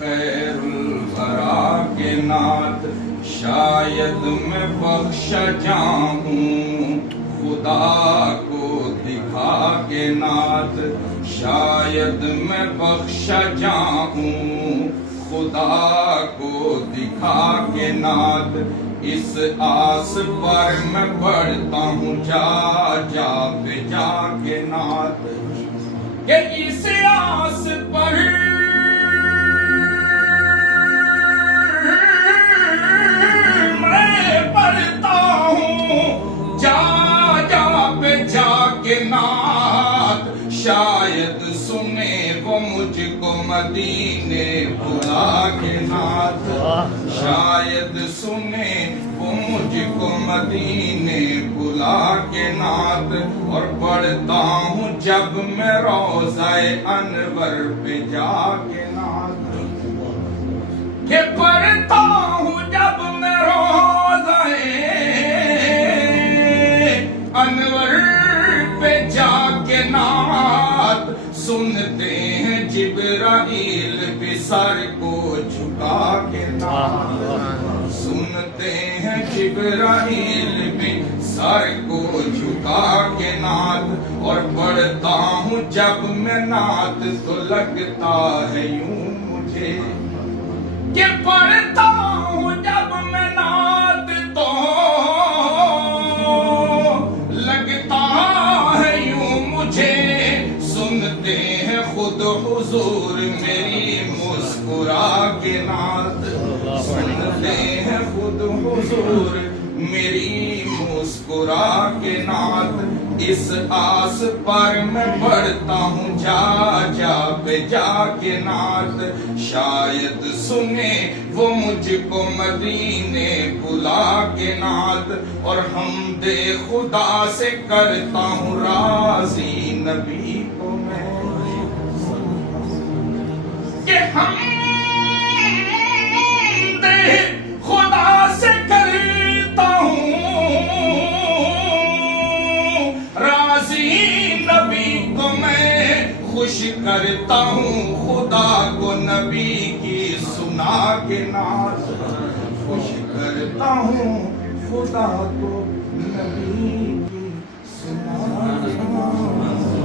خیر الورا کے نعت شاید میں بخشا جاؤں خدا کو دکھا کے نعت شاید میں بخشا جاؤں خدا کو دکھا کے نعت اس آس پر میں بڑھتا ہوں جا جا پہ جا کے نعت کہ اس آس پر میں بڑھتا ہوں جا جا پہ جا کے نعت شاید سنے وہ مجھ کو مدینے بلا کے نعت شاید سنے وہ مجھ کو مدینے بلا کے نعت اور پڑھتا ہوں جب میں روضہ انور پہ جا کے نعت کہ پڑھتا ہوں جب میں روضہ انور پہ جا کے نعت سنتے ہیں جبرائیل بھی سر کو جھکا کے نعت سنتے ہیں جبرائیل بھی سر کو جھکا کے نعت اور پڑھتا ہوں جب میں نعت تو لگتا ہے یوں مجھے کہ پڑھتا ہوں جب میں نعت تو لگتا ہے یوں مجھے سنتے ہیں خود حضور میری مسکرا کے نعت سنتے ہیں خود حضور میری مسکرا کے نعت اس آس پر میں پڑھتا ہوں جا جا پہ جا کے نعت شاید سنے وہ مجھ کو مدینے بلا کے نعت اور حمد خدا سے کرتا ہوں راضی نبی کو میں کہ حمد خدا سے کرتا ہوں راضی نبی کو میں خوش کرتا ہوں خدا کو نبی کی سنا کے نعت خوش کرتا ہوں خدا کو نبی کی سنا کے نعت